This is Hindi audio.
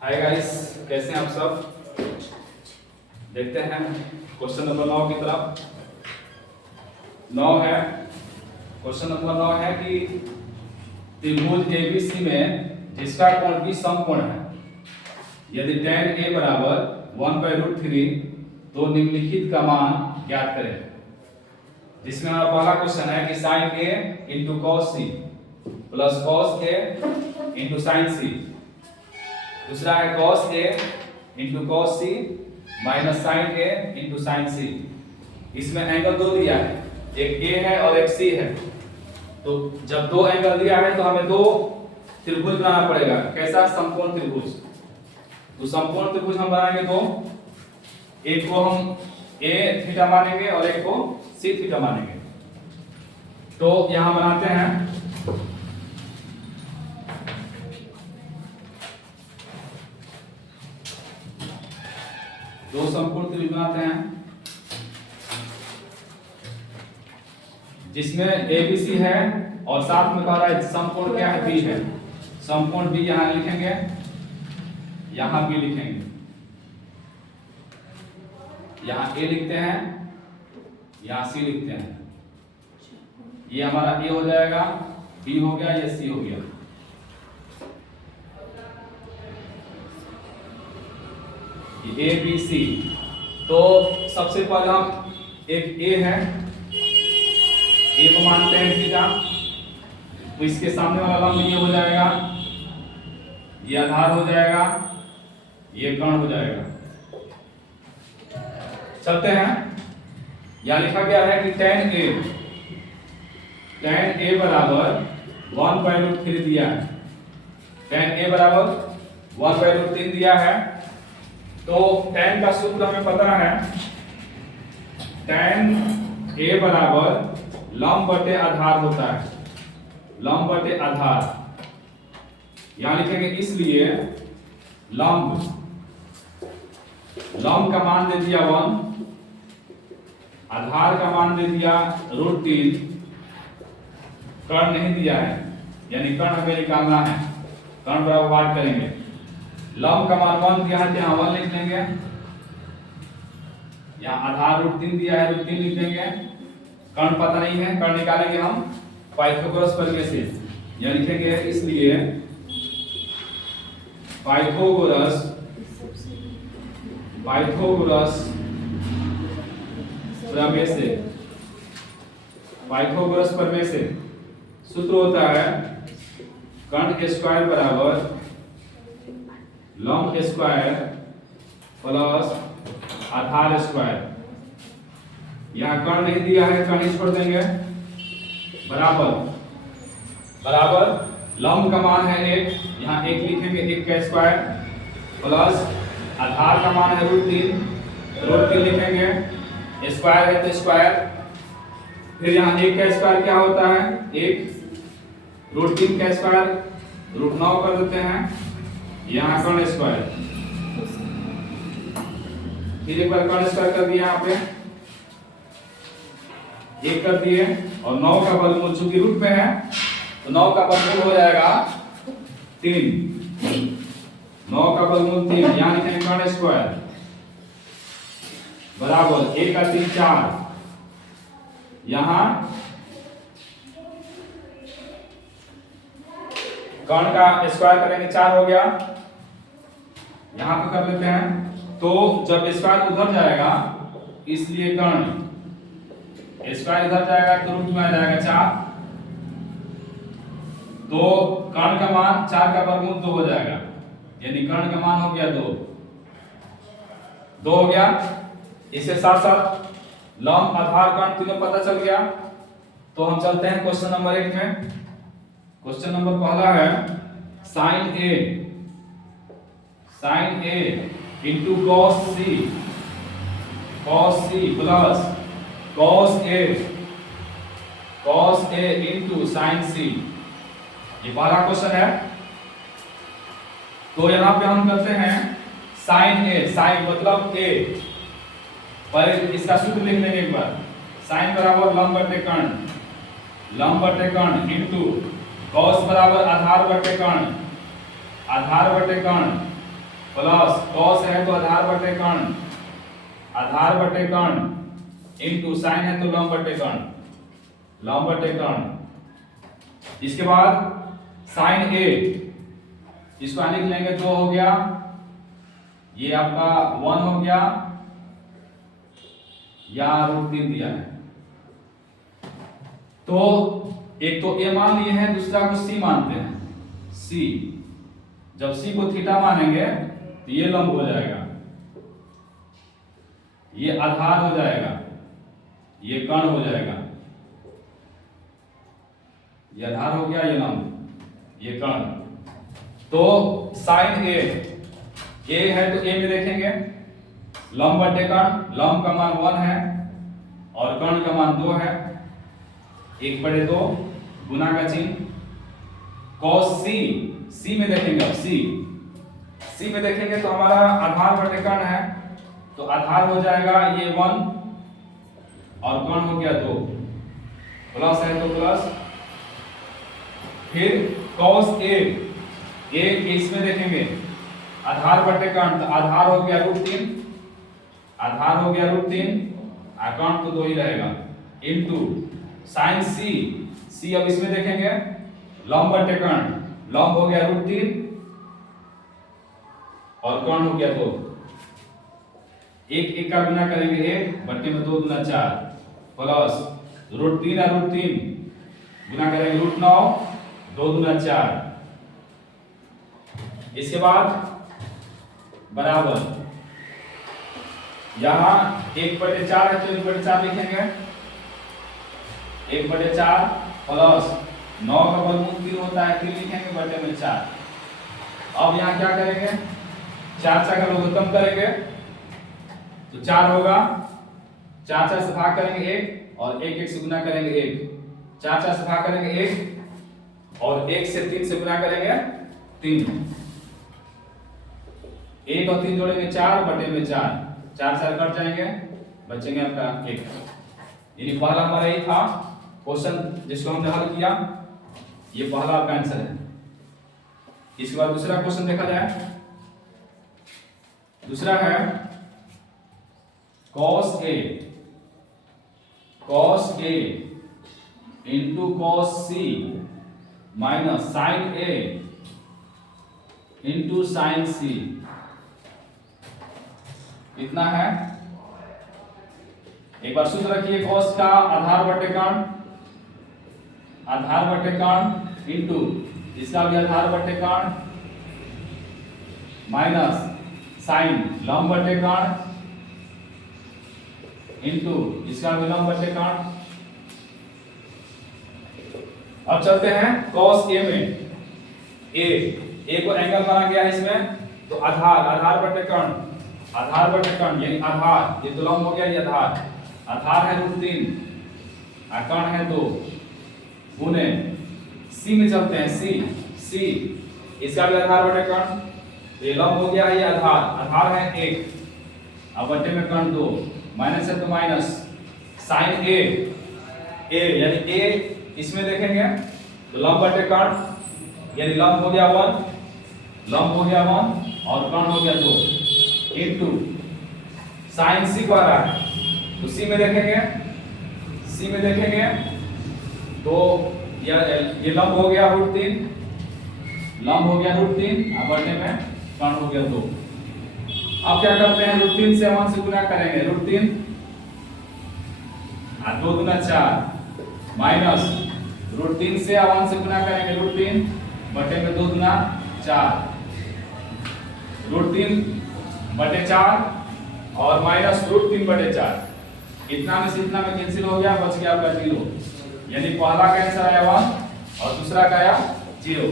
हाय गाइस, कैसे हैं आप सब। देखते हैं क्वेश्चन नंबर 9 की तरफ। 9 है, क्वेश्चन नंबर 9 है कि त्रिभुज एबीसी में जिसका कोण भी समकोण है, यदि tan a बराबर 1/√3 तो निम्नलिखित का मान ज्ञात करें। जिसमें हमारा पहला क्वेश्चन है कि sin a into cos c plus cos a into sin c। दूसरा है cos a into cos c minus sin a into sin c। इसमें एंगल दो दिया है, एक a है और एक c है। तो जब दो एंगल दिया है तो हमें दो त्रिभुज बनाना पड़ेगा। कैसा? समकोण त्रिभुज। तो समकोण त्रिभुज हम बनाएंगे दो, एक को हम a थीटा मानेंगे और एक को c थीटा मानेंगे। तो यहां बनाते हैं। दो समकोण त्रिभुज बनाते हैं जिसमें ABC है और साथ में कह रहा है समकोण क्या है? B है। समकोण B यहां लिखेंगे, यहां B लिखेंगे, यहां A लिखते हैं, यहां C लिखते हैं। ये हमारा A हो जाएगा, B हो गया, ये C हो गया। ABC। तो सबसे पहले हम एक A है, A को मानते हैं थीटा। तो इसके सामने वाला लंब ये हो जाएगा, ये आधार हो जाएगा, ये कर्ण हो जाएगा। चलते हैं। यहां लिखा गया है कि tan A बराबर 1/√3 दिया है। tan A बराबर 1/√3 दिया है। तो tan का सूत्र हमें पता है, tan A बराबर लंब बटे आधार होता है, लंब बटे आधार। यहां लिखेंगे इसलिए लंब का मान दे दिया 1, आधार का मान दे दिया √3, कर्ण नहीं दिया है, यानी कर्ण हमें निकालना है। कर्ण बराबर बात करेंगे। लंब का मान 1 दिया है, यहाँ 1 लिख देंगे। यहाँ आधार √3 दिया है, √3 लिख देंगे। कर्ण पता नहीं है, कर्ण निकालेंगे हम पाइथागोरस प्रमेय से। यह लिखेंगे इसलिए पाइथागोरस प्रमेय से, पाइथागोरस प्रमेय से सूत्र होता है कर्ण स्क्वायर बराबर लंब स्क्वायर प्लस आधार स्क्वायर। यहां कर्ण नहीं दिया है, कर्ण छोड़ देंगे। बराबर लंब का मान है 1, यहां 1 लिखेंगे, 1 का स्क्वायर प्लस आधार का मान है √3 लिखेंगे। स्क्वायर है तो स्क्वायर, फिर यहां 1 का स्क्वायर क्या होता है? 1, √3 का स्क्वायर √9 कर देते हैं। यहाँ कर्ण स्क्वायर, फिर एक बार कर्ण स्क्वायर कर दिया, यहाँ पे 1 कर दिए और 9 का वर्गमूल चूंकि रूट में है तो 9 का वर्गमूल हो जाएगा 3। 9 का वर्गमूल 3, यहाँ लिखेंगे कर्ण स्क्वायर बराबर 1 का 3 4। यहाँ कर्ण का स्क्वायर करेंगे 4 हो गया, यहां पे कर लेते हैं। तो जब स्क्वायर उधर जाएगा इसलिए कर्ण स्क्वायर इधर जाएगा तो रूट में आ जाएगा 4। तो कर्ण का मान 4 का वर्गमूल 2 हो जाएगा, यानी कर्ण का मान हो गया 2 हो गया। इसके साथ साथ लंब आधार कर्ण तीनों पता चल गया। तो हम चलते हैं क्वेश्चन नंबर 1 में। क्वेश्चन नंबर पहला है sin A into cos C plus cos A into sin C। ये पहला क्वेश्चन है। तो यहां पे हम करते हैं sin A, sin मतलब A। पहले इसका सूत्र लिख लेंगे एक बार। sin बराबर लंब बटे कर्ण इंटू cos बराबर आधार बटे कर्ण प्लस कॉस है तो आधार बटे कर्ण, आधार बटे कर्ण इनटू साइन है तो लंब बटे कर्ण, लंब बटे कर्ण। इसके बाद साइन ए, इसको आने लिख लेंगे 2 हो गया, ये आपका 1 हो गया, या √3 दिया है। तो एक तो ए मान लिए हैं, दूसरा को सी मानते हैं। सी, जब सी को थीटा मानेंगे तो ये लंब हो जाएगा, ये आधार हो जाएगा, ये कर्ण हो जाएगा, ये आधार हो गया, ये लंब, ये कर्ण। तो साइन ए है तो ए में देखेंगे लंब बटे कर्ण, लंब का मान 1 है और कर्ण का मान 2 है, 1/2 गुना का चिन्ह। cos सी में देखेंगे, अब सी में देखेंगे तो हमारा आधार बटे कर्ण है, तो आधार हो जाएगा ये 1 और कर्ण हो गया 2, प्लस है तो प्लस। फिर cos ए इसमें देखेंगे आधार बटे कर्ण, तो आधार हो गया √3, आधार हो गया √3 और कर्ण तो 2 ही रहेगा, इनटू साइन सी अब इसमें देखेंगे लंब बटे कर्ण, लंब हो गया √3 और कर्ण हो गया 2, एक का गुना करेंगे 1 बटे में 2 दूना 4, प्लस √3 और √3 गुना करेंगे √9, 2 दूना 4। इसके बाद बराबर यहां 1/4 है तो 1/4 लिखेंगे, 1/4 प्लस 9 का वर्गमूल 3 होता है, 3 लिखेंगे बटे में 4। अब यहाँ क्या करेंगे, 4 का लघुत्तम करेंगे तो 4 होगा, 4 से भाग करेंगे 1 और 1 से गुना करेंगे 1, 4 से भाग करेंगे 1 और 1 से 3 से गुना करेंगे 3, 1 और 3 जोड़ेंगे 4 बटे में 4, 4 कट जाएंगे, बचेंगे आपका 1। यानी पहला हमारा यही था क्वेश्चन जिसको हमने हल किया, ये पहला आपका आंसर है। इसके बाद दूसरा क्वेश्चन देखा जाए, दूसरा है cos A into cos C minus sin A into sin C, कितना है? एक बार सूत्र रखिए, cos का आधार बटे कर्ण, आधार बटे कर्ण इंटू इसका भी आधार बटे कर्ण माइनस साइन लंब बटे कर्ण इंटू इसका भी लंब बटे कर्ण। अब चलते हैं cos A में, A को एंगल माना गया है इसमें, तो आधार बटे कर्ण, आधार बटे कर्ण यानी आधार, ये तो लंब हो गया, ये आधार है √3 और कर्ण है 2 गुने C में चलते हैं, C इसका भी आधार बटे कर्ण, ये लंब हो गया है, ये आधार है 1 अब बटे में कर्ण 2, माइनस है तो माइनस साइन A यानी A इसमें देखेंगे तो लंब बटे कर्ण यानी लंब हो गया 1, लंब हो गया 1 और कर्ण हो गया 2 इनटू साइन C को आ रहा है तो C में देखेंगे तो ये लंब हो गया √3, लंब हो गया √3 और बटे में कर्ण हो गया 2। अब क्या करते हैं, √3 से 1 से गुना करेंगे, √3 और 2 गुना 4 माइनस √3 से 1 से गुना करेंगे √3 बटे में 2 गुना 4, √3 बटे 4 और माइनस √3 बटे 4, इतना में से इतना में कैंसिल हो गया, बच गया आपका 0, यानी पहला का आंसर आया 1 और दूसरा का आया 0।